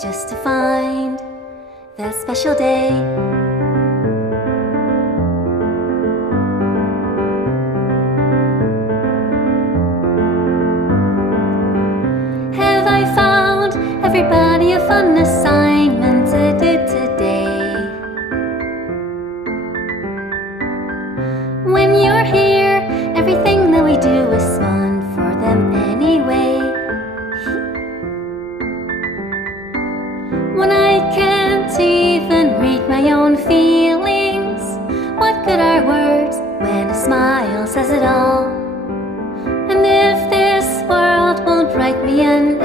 just to find that special day. Have I found everybody a fun assignment to do today? When you're here, everything that we do is fun for them anyway. When I can't even read my own feelings, what good are words when a smile says it all? And if this world won't write me an